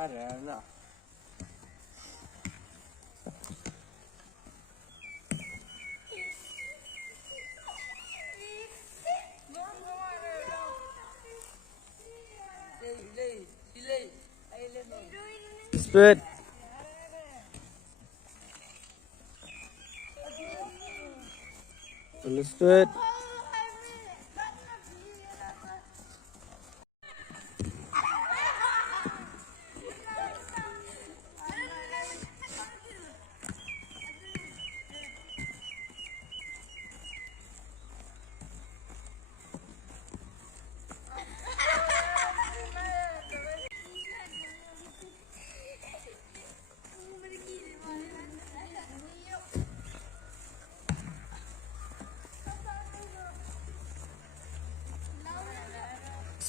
Arena. Speed. Full speed.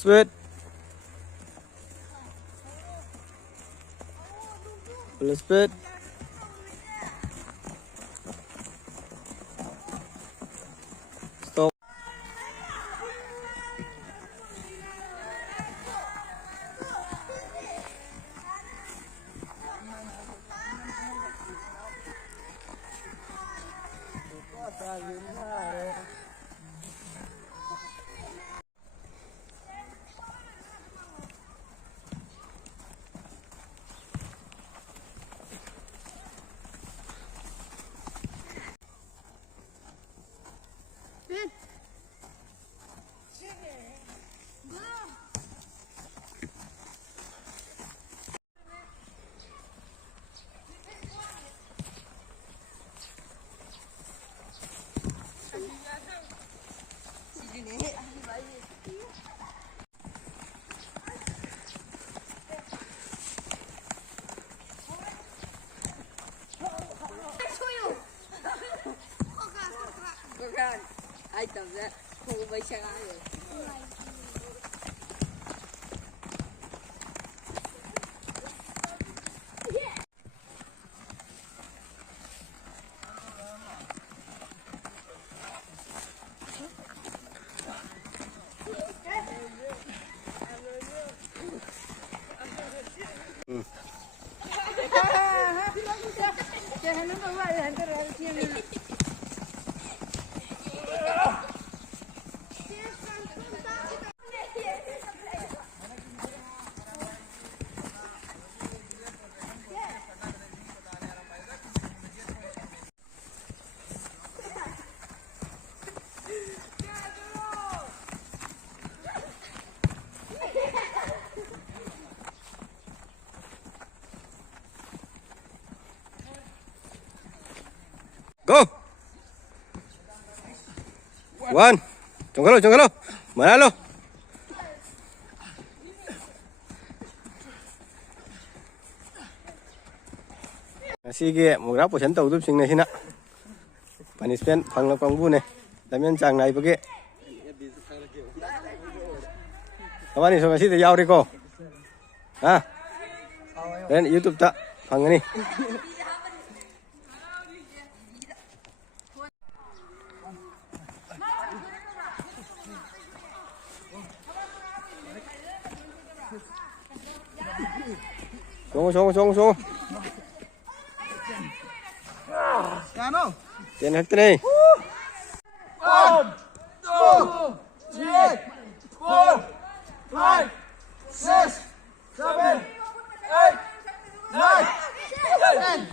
Speed. Full speed. Stop. Ai tập ra, không có bay xe ai rồi. Go. One. Chongalo, chongalo. Manalo. Sige, một rap của chấn tàu giúp sinh này xin ạ. Punishment phang là quang vu này. Làm nhân chàng này bagi. Kapan nih so kasih tu jauh reko. Ah. Dan YouTube tak phang ni. Xuống. Tiền hết đây. 1, 2, 3, 4, 5, 6, 7, 8, 9, 10.